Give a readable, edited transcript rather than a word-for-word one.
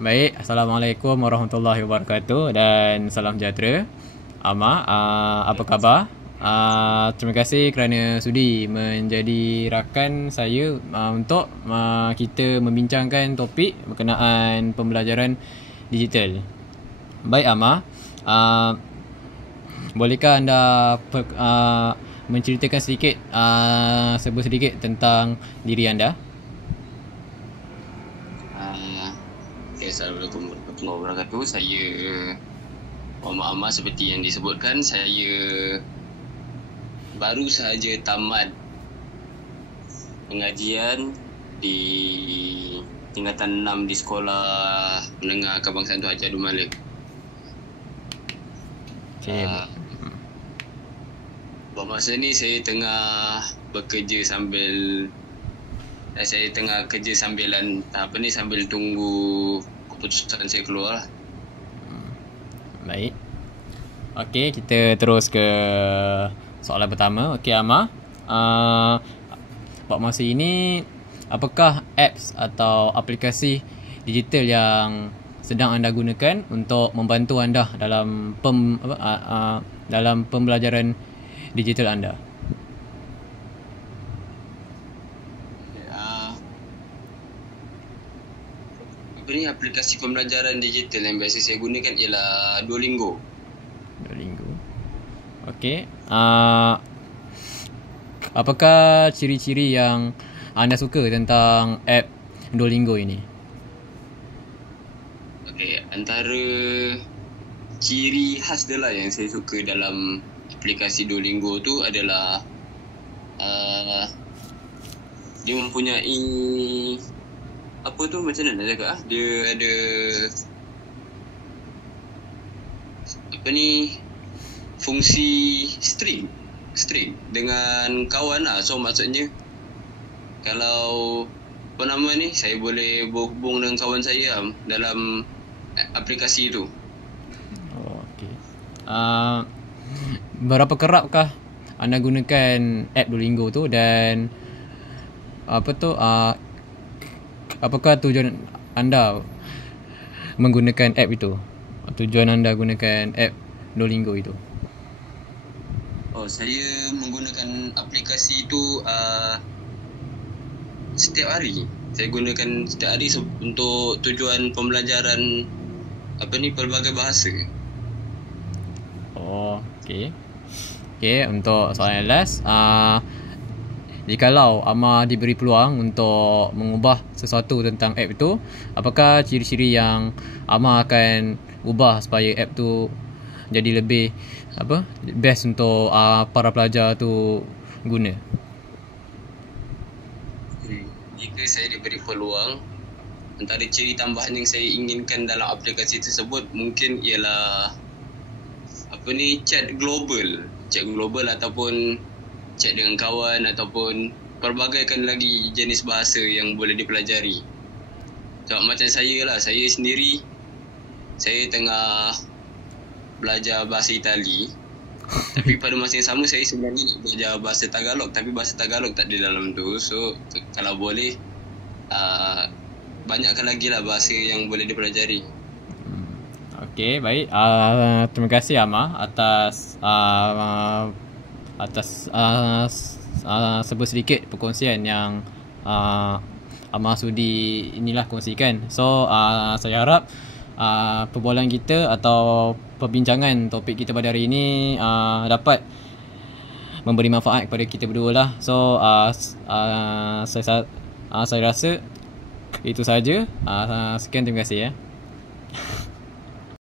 Baik, Assalamualaikum warahmatullahi wabarakatuh dan salam sejahtera. Amar, apa khabar? Terima kasih kerana sudi menjadi rakan saya untuk kita membincangkan topik berkenaan pembelajaran digital. Baik Amar, bolehkah anda menceritakan sedikit, sebut sedikit tentang diri anda? Assalamualaikum warahmatullahi wabarakatuh. Saya Muhammad Amar, seperti yang disebutkan. Saya baru sahaja tamat pengajian di tingkatan 6 di Sekolah Menengah Kebangsaan Tuan Haji Abdul Malik. Okay. Buat masa ni saya tengah bekerja sambil saya tengah kerja sambilan sambil tunggu keputusan saya keluar lah. Baik. Okey, kita terus ke soalan pertama. Okey Amar, buat masa ini apakah apps atau aplikasi digital yang sedang anda gunakan untuk membantu anda dalam dalam pembelajaran digital anda? Ini aplikasi pembelajaran digital yang biasa saya gunakan ialah Duolingo. Duolingo. Okey. Apakah ciri-ciri yang anda suka tentang app Duolingo ini? Okey, antara ciri khas dia lah yang saya suka dalam aplikasi Duolingo tu adalah dia mempunyai apa tu, macam mana nak cakap dia ada fungsi string dengan kawan lah. So maksudnya kalau saya boleh berhubung dengan kawan saya dalam aplikasi tu. Okey. Berapa kerapkah anda gunakan app Duolingo tu, dan apakah tujuan anda menggunakan app itu? Tujuan anda gunakan app Duolingo itu? Saya menggunakan aplikasi itu setiap hari. Saya gunakan setiap hari untuk tujuan pembelajaran pelbagai bahasa. Okey. Okey, untuk soalan yang last, jikalau Amar diberi peluang untuk mengubah sesuatu tentang app itu, apakah ciri-ciri yang Amar akan ubah supaya app tu jadi lebih best untuk para pelajar tu guna? Jika saya diberi peluang, antara ciri tambahan yang saya inginkan dalam aplikasi tersebut mungkin ialah chat global ataupun chat dengan kawan, ataupun pelbagaikan lagi jenis bahasa yang boleh dipelajari. Sebab macam saya sendiri, saya tengah belajar bahasa Itali. Tapi pada masa yang sama saya sebenarnya nak belajar bahasa Tagalog, tapi bahasa Tagalog tak ada dalam tu. So kalau boleh banyakkan lagi lah bahasa yang boleh dipelajari. Okey, baik. Terima kasih Amar atas sebut sedikit perkongsian yang Amar sudi kongsikan. So saya harap perbualan kita atau perbincangan topik kita pada hari ini dapat memberi manfaat kepada kita berdua lah. So saya rasa itu saja. Sekian, terima kasih ya.